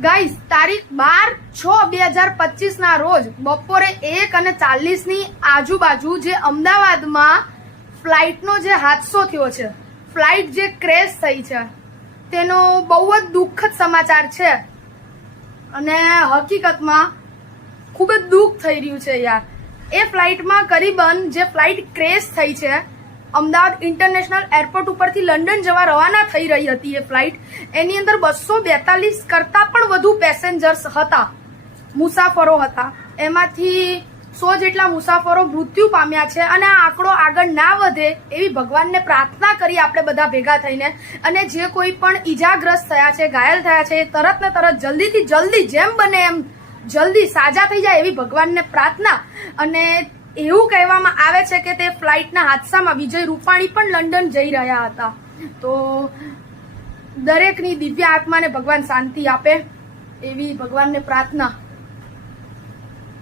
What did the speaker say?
Guys, તારીખ 12/6/2025 ના રોજ બપોરે 1:40 ની આજુબાજુ જે અમદાવાદમાં ફ્લાઇટનો જે હાદસો થયો છે, ફ્લાઇટ જે ક્રેશ થઈ છે, તેનો બહુ જ દુઃખદ સમાચાર છે અને હકીકતમાં ખૂબ જ દુઃખ થઈ રહ્યું છે યાર. એ ફ્લાઇટમાં કરીબન જે ફ્લાઇટ ક્રેશ થઈ છે, અમદાવાદ ઇન્ટરનેશનલ એરપોર્ટ ઉપરથી લંડન જવા રવાના થઈ રહી હતી એ ફ્લાઇટ, એની અંદર 242 કરતા પણ વધુ પેસેન્જર્સ હતા, મુસાફરો હતા. એમાંથી 100 જેટલા મુસાફરો મૃત્યુ પામ્યા છે અને આ આંકડો આગળ ના વધે એવી ભગવાનને પ્રાર્થના કરી આપણે બધા ભેગા થઈને. અને જે કોઈ પણ ઈજાગ્રસ્ત થયા છે, ઘાયલ થયા છે, તરત ને તરત જલ્દીથી જલ્દી જેમ બને એમ જલ્દી સાજા થઈ જાય એવી ભગવાનને પ્રાર્થના. અને એવું કહેવામાં આવે છે કે તે ફ્લાઇટના હાદસામાં વિજય રૂપાણી પણ લંડન જઈ રહ્યા હતા. તો દરેકની દિવ્ય આત્માને ભગવાન શાંતિ આપે એવી ભગવાનને પ્રાર્થના.